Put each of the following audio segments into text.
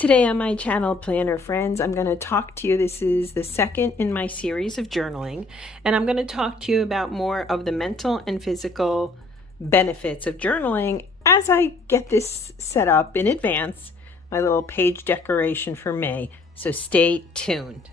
Today on my channel, Planner Friends, I'm going to talk to you. This is the second in my series of journaling, and I'm going to talk to you about more of the mental and physical benefits of journaling as I get this set up in advance, my little page decoration for May. So stay tuned.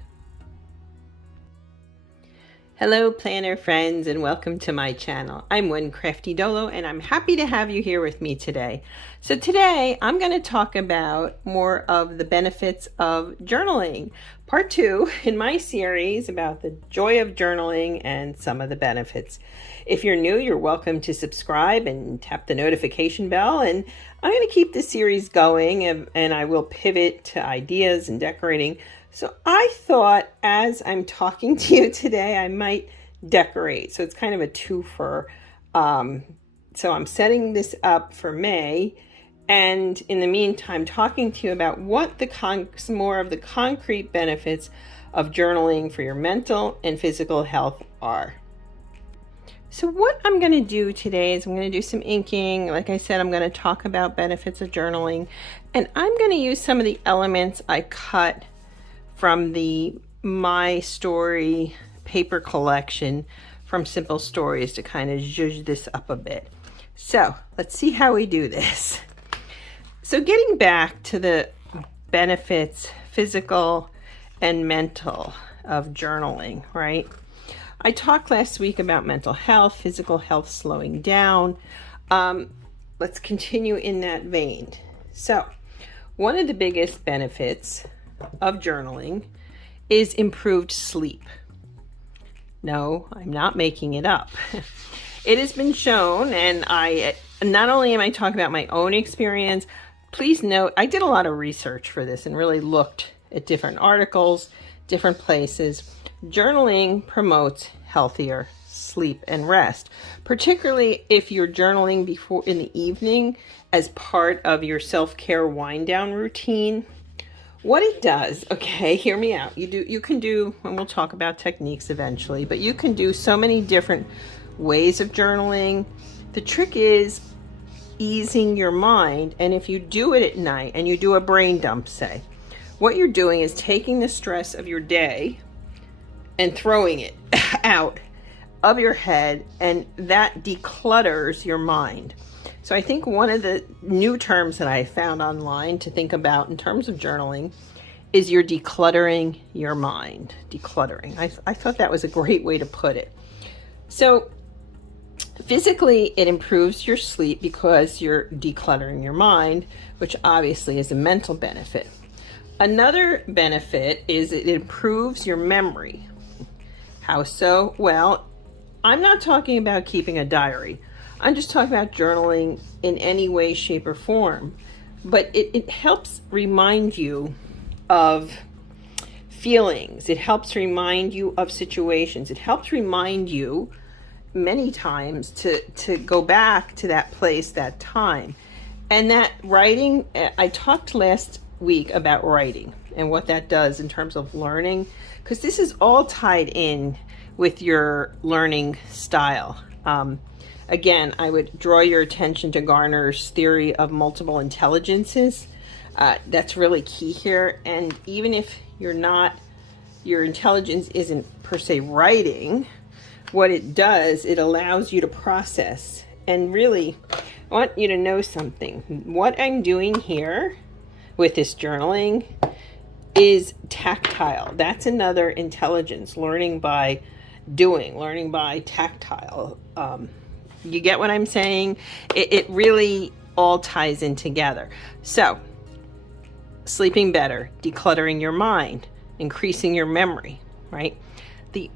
Hello planner friends, and welcome to my channel. I'm One Crafty Dolo, and I'm happy to have you here with me today. So today I'm going to talk about more of the benefits of journaling. Part 2 in my series about the joy of journaling and some of the benefits. If you're new, you're welcome to subscribe and tap the notification bell, and I'm going to keep this series going, and I will pivot to ideas and decorating. So I thought as I'm talking to you today, I might decorate. So it's kind of a twofer. So I'm setting this up for May, and in the meantime, talking to you about what some more of the concrete benefits of journaling for your mental and physical health are. So what I'm going to do today is I'm going to do some inking. Like I said, I'm going to talk about benefits of journaling, and I'm going to use some of the elements I cut from the My Story paper collection from Simple Stories to kind of zhuzh this up a bit. So let's see how we do this. So getting back to the benefits, physical and mental, of journaling, right? I talked last week about mental health, physical health slowing down. Let's continue in that vein. So one of the biggest benefits of journaling is improved sleep. No, I'm not making it up. It has been shown, and not only am I talking about my own experience, please note I did a lot of research for this and really looked at different articles, different places. Journaling promotes healthier sleep and rest, particularly if you're journaling before in the evening as part of your self-care wind down routine. What it does, okay, hear me out. You can do, and we'll talk about techniques eventually, but you can do so many different ways of journaling. The trick is easing your mind, and if you do it at night and you do a brain dump, say, what you're doing is taking the stress of your day and throwing it out of your head, and that declutters your mind. So I think one of the new terms that I found online to think about in terms of journaling is you're decluttering your mind. Decluttering. I thought that was a great way to put it. So physically, it improves your sleep because you're decluttering your mind, which obviously is a mental benefit. Another benefit is it improves your memory. How so? Well, I'm not talking about keeping a diary. I'm just talking about journaling in any way, shape, or form. But it helps remind you of feelings. It helps remind you of situations. It helps remind you many times to go back to that place, that time. And that writing, I talked last week about writing and what that does in terms of learning, because this is all tied in with your learning style. Again, I would draw your attention to Garner's theory of multiple intelligences. That's really key here. And even if your intelligence isn't per se writing, what it does, it allows you to process. And really, I want you to know something. What I'm doing here with this journaling is tactile. That's another intelligence, learning by doing, learning by tactile. You get what I'm saying? It really all ties in together. So, sleeping better, decluttering your mind, increasing your memory, right? The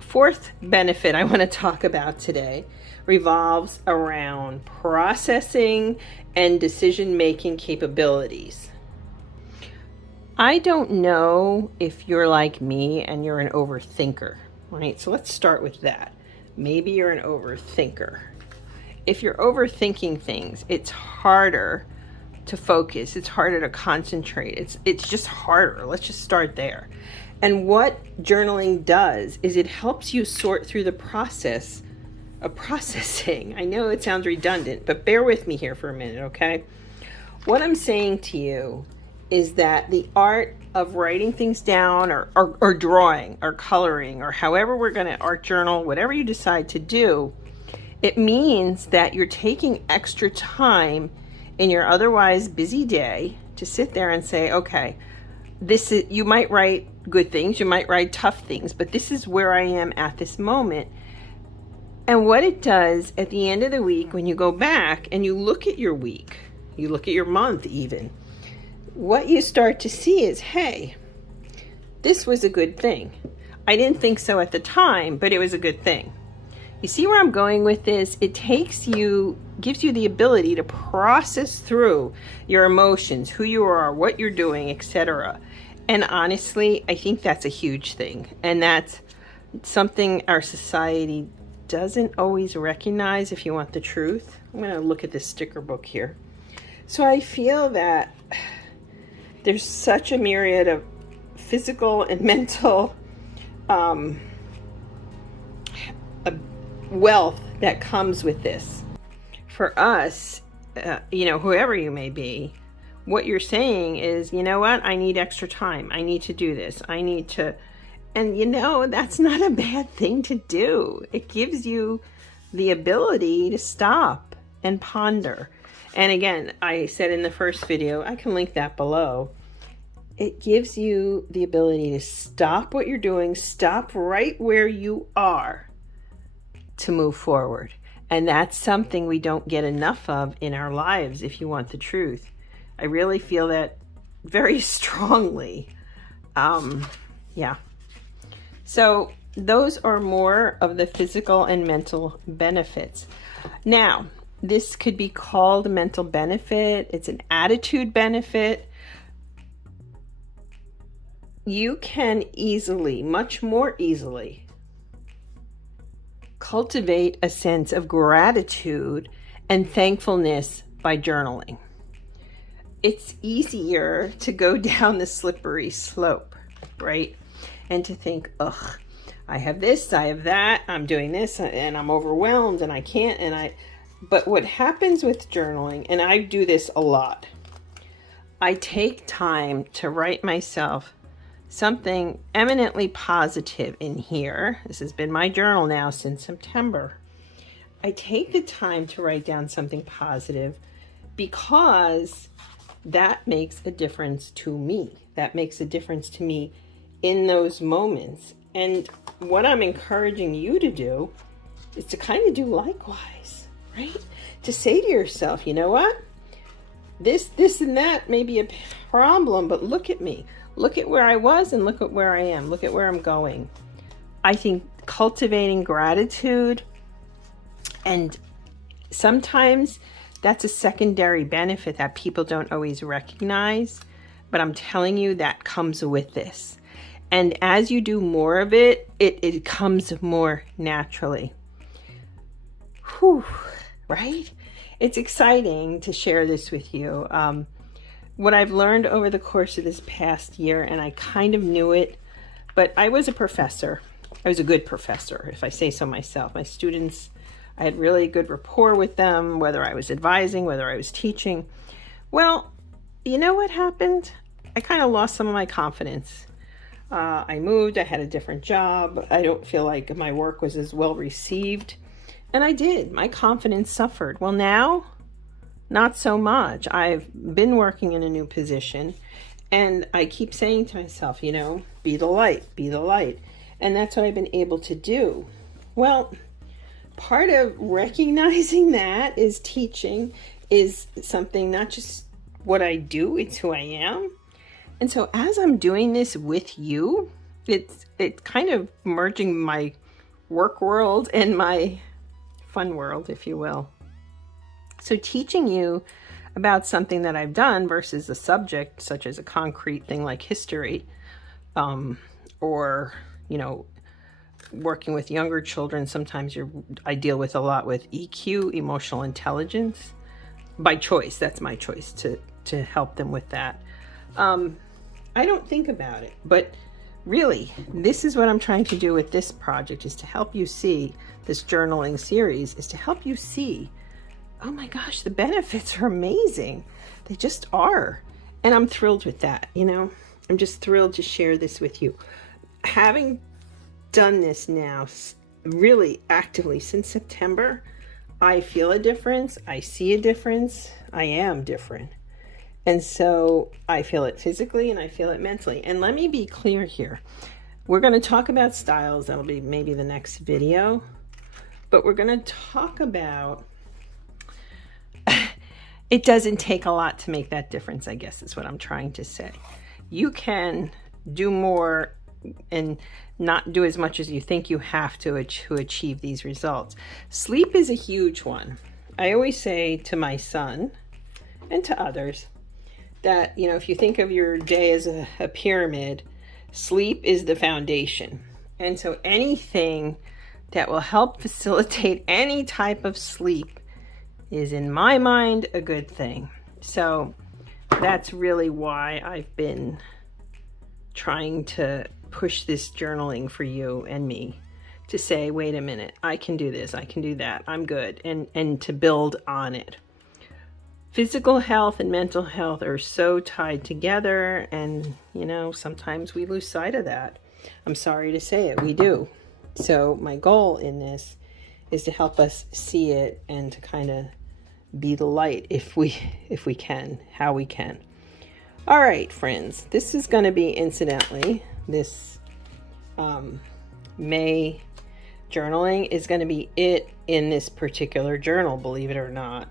fourth benefit I want to talk about today revolves around processing and decision-making capabilities. I don't know if you're like me and you're an overthinker, right? So let's start with that. Maybe you're an overthinker. If you're overthinking things, it's harder to focus. It's harder to concentrate. It's just harder. Let's just start there. And what journaling does is it helps you sort through the process of processing. I know it sounds redundant, but bear with me here for a minute, okay? What I'm saying to you is that the art of writing things down or drawing or coloring or however we're going to art journal, whatever you decide to do, it means that you're taking extra time in your otherwise busy day to sit there and say, okay, this is, you might write good things, you might write tough things, but this is where I am at this moment. And what it does at the end of the week, when you go back and you look at your week, you look at your month even, what you start to see is, hey, this was a good thing. I didn't think so at the time, but it was a good thing. You see where I'm going with this? It gives you the ability to process through your emotions, who you are, what you're doing, etc. And honestly, I think that's a huge thing. And that's something our society doesn't always recognize if you want the truth. I'm going to look at this sticker book here. So I feel that there's such a myriad of physical and mental wealth that comes with this. For us, whoever you may be, what you're saying is, you know what, I need extra time. I need to do this. I need to, and that's not a bad thing to do. It gives you the ability to stop and ponder. And again, I said in the first video, I can link that below. It gives you the ability to stop what you're doing, stop right where you are to move forward. And that's something we don't get enough of in our lives, if you want the truth. I really feel that very strongly. Yeah. So those are more of the physical and mental benefits. Now, this could be called a mental benefit. It's an attitude benefit. You can easily, much more easily, cultivate a sense of gratitude and thankfulness by journaling. It's easier to go down the slippery slope, right? And to think, ugh, I have this, I have that, I'm doing this, and I'm overwhelmed, and I can't, but what happens with journaling, and I do this a lot, I take time to write myself something eminently positive in here. This has been my journal now since September. I take the time to write down something positive because that makes a difference to me. That makes a difference to me in those moments. And what I'm encouraging you to do is to kind of do likewise, right? To say to yourself, you know what? This and that may be a problem, but look at me. Look at where I was and look at where I am. Look at where I'm going. I think cultivating gratitude, and sometimes that's a secondary benefit that people don't always recognize, but I'm telling you that comes with this. And as you do more of it, it comes more naturally. Whew, right? It's exciting to share this with you. What I've learned over the course of this past year, and I kind of knew it, but I was a professor. I was a good professor, if I say so myself. My students, I had really good rapport with them, whether I was advising, whether I was teaching. Well, you know what happened? I kind of lost some of my confidence. I moved, I had a different job. I don't feel like my work was as well received. And I did. My confidence suffered. Well, now, not so much. I've been working in a new position, and I keep saying to myself, be the light, be the light. And that's what I've been able to do. Well, part of recognizing that is teaching is something, not just what I do, it's who I am. And so as I'm doing this with you, it's kind of merging my work world and my fun world, if you will. So teaching you about something that I've done versus a subject such as a concrete thing like history, or, working with younger children. Sometimes I deal with a lot with EQ, emotional intelligence, by choice. That's my choice to help them with that. I don't think about it, but really, this is what I'm trying to do with this project, is to help you see, this journaling series is to help you see, oh my gosh, the benefits are amazing. They just are. And I'm thrilled with that, you know. I'm just thrilled to share this with you. Having done this now really actively since September, I feel a difference. I see a difference. I am different. And so I feel it physically and I feel it mentally. And let me be clear here. We're going to talk about styles. That'll be maybe the next video. But we're going to talk about it doesn't take a lot to make that difference, I guess is what I'm trying to say. You can do more and not do as much as you think you have to achieve these results. Sleep is a huge one. I always say to my son and to others that, you know, if you think of your day as a pyramid, sleep is the foundation. And so anything that will help facilitate any type of sleep is, in my mind, a good thing. So that's really why I've been trying to push this journaling for you and me to say, wait a minute, I can do this, I can do that, I'm good, and to build on it. Physical health and mental health are so tied together, and you know, sometimes we lose sight of that. I'm sorry to say it, we do. So my goal in this is to help us see it and to kind of be the light if we can, how we can. All right, friends, this is going to be, incidentally, this May journaling is going to be it in this particular journal, believe it or not.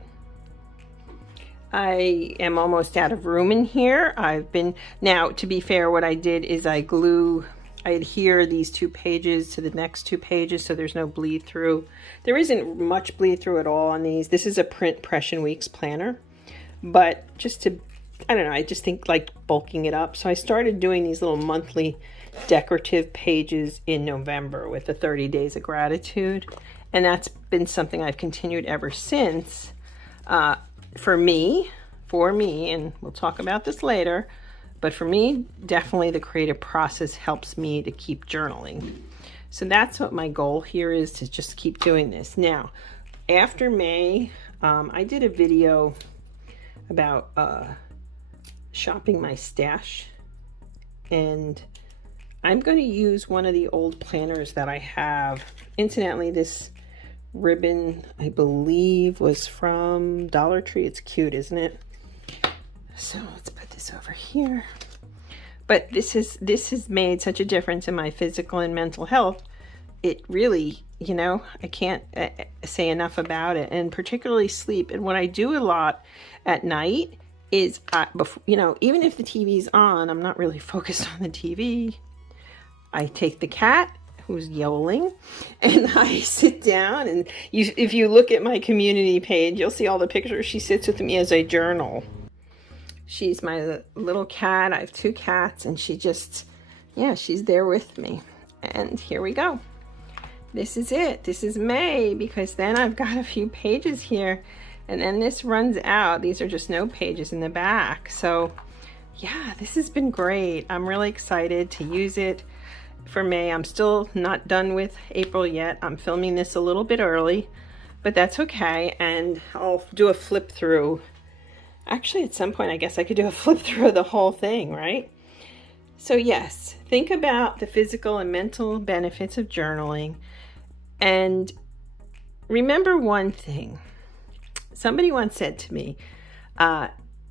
I am almost out of room in here. Now, to be fair, what I did is I adhere these 2 pages to the next 2 pages so there's no bleed through. There isn't much bleed through at all on these. This is a Print Pression Weeks planner, but just to, I don't know, I just think like bulking it up. So I started doing these little monthly decorative pages in November with the 30 days of gratitude. And that's been something I've continued ever since. For me, and we'll talk about this later, but for me, definitely the creative process helps me to keep journaling. So that's what my goal here is, to just keep doing this. Now, after May, I did a video about shopping my stash, and I'm going to use one of the old planners that I have. Incidentally, this ribbon, I believe, was from Dollar Tree. It's cute, isn't it? So let's put this over here. But this has made such a difference in my physical and mental health. It really, you know, I can't say enough about it, and particularly sleep. And what I do a lot at night is, you know, even if the TV's on, I'm not really focused on the TV. I take the cat, who's yowling, and I sit down, and if you look at my community page, you'll see all the pictures. She sits with me as I journal. She's my little cat. I have 2 cats, and she just, yeah, she's there with me. And here we go. This is it. This is May, because then I've got a few pages here, and then this runs out. These are just note pages in the back. So yeah, this has been great. I'm really excited to use it for May. I'm still not done with April yet. I'm filming this a little bit early, but that's okay. And I'll do a flip through. Actually, at some point, I guess I could do a flip through of the whole thing, right? So yes, think about the physical and mental benefits of journaling. And remember one thing. Somebody once said to me,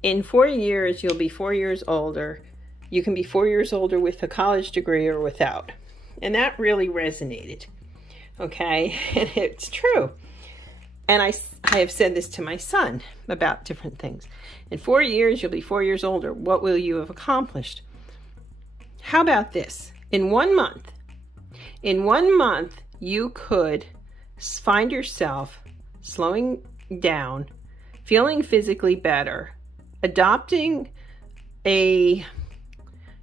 in 4 years, you'll be 4 years older. You can be 4 years older with a college degree or without. And that really resonated. Okay, and it's true. And I have said this to my son about different things. In 4 years, you'll be 4 years older. What will you have accomplished? How about this? In 1 month, you could find yourself slowing down, feeling physically better, adopting a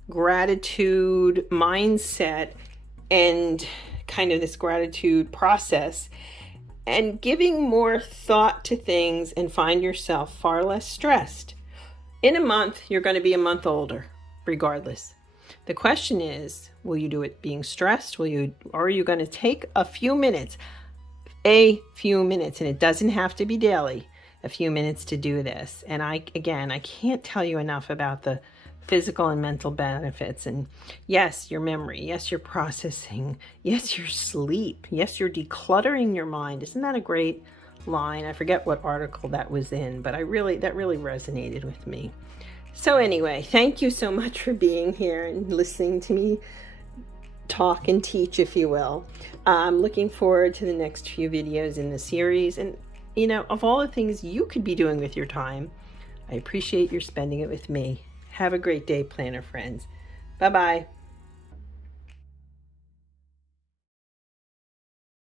gratitude mindset and kind of this gratitude process, and giving more thought to things, and find yourself far less stressed. In a month, you're going to be a month older, regardless. The question is, will you do it being stressed? Or are you going to take a few minutes? And it doesn't have to be daily. a few minutes to do this. And I can't tell you enough about the physical and mental benefits. And yes, your memory, yes, your processing, yes, your sleep, yes, you're decluttering your mind. Isn't that a great line? I forget what article that was in, but that really resonated with me. So anyway, thank you so much for being here and listening to me talk and teach, if you will. I'm looking forward to the next few videos in the series. And, you know, of all the things you could be doing with your time, I appreciate your spending it with me. Have a great day, planner friends. Bye-bye.